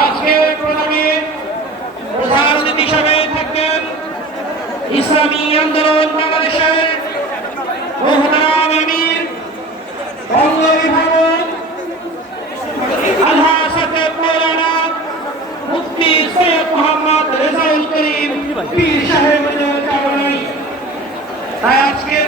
আজকে প্রোগ্রামে প্রধান অতিথি হিসাবে থাকবেন ইসলামী আন্দোলন বাংলাদেশের মোহতারাম আমির, বঙ্গ বিভাগ আল্লাহ সাহেব মৌলানা মুফতি সৈয়দ আজকের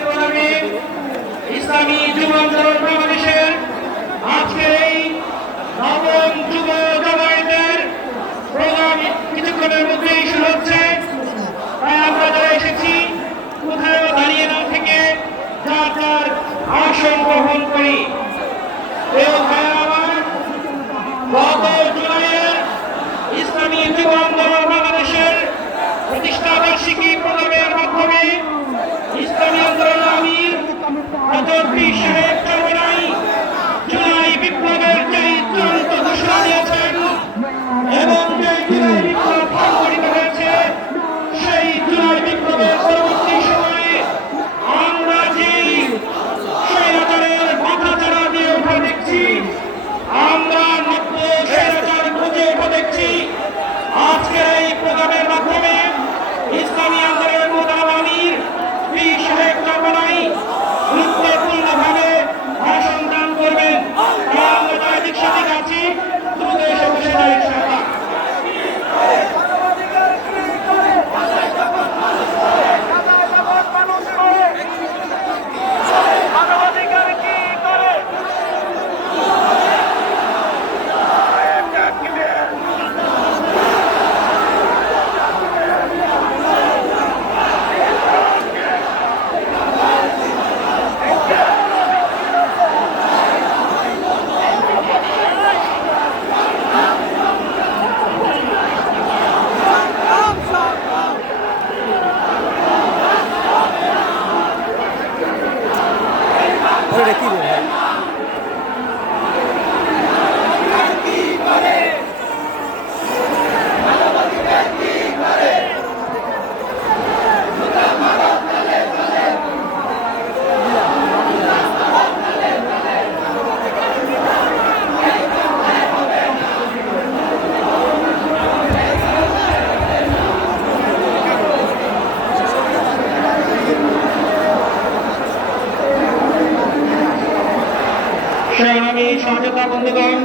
সহযোগিতা বন্ধুগণ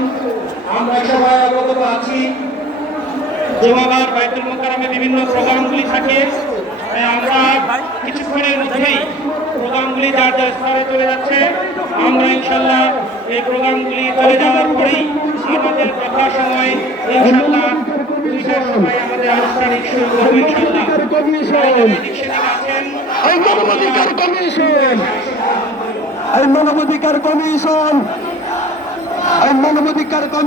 আমরা সবাই অবগত আছি। জমাবার বাইতুল মোকারমে বিভিন্ন প্রোগ্রামগুলি থাকে। আমরা কিছুক্ষণের মধ্যেই প্রোগ্রামগুলি যার যার স্তরে চলে যাচ্ছে। আমরা ইনশাল্লাহ এই প্রোগ্রামগুলি চলে যাওয়ার পরেই আমাদের কথা সময় ইনশাল্লাহ দুইটার সময় আমাদের আনুষ্ঠানিক শুরু করব ইনশাল্লাহ সবাই যারা এদিক সেদিক আছেন মানবাধিকার কমিশন এই মানবাধিকার কমিশন এই মানবাধিকার কমিশন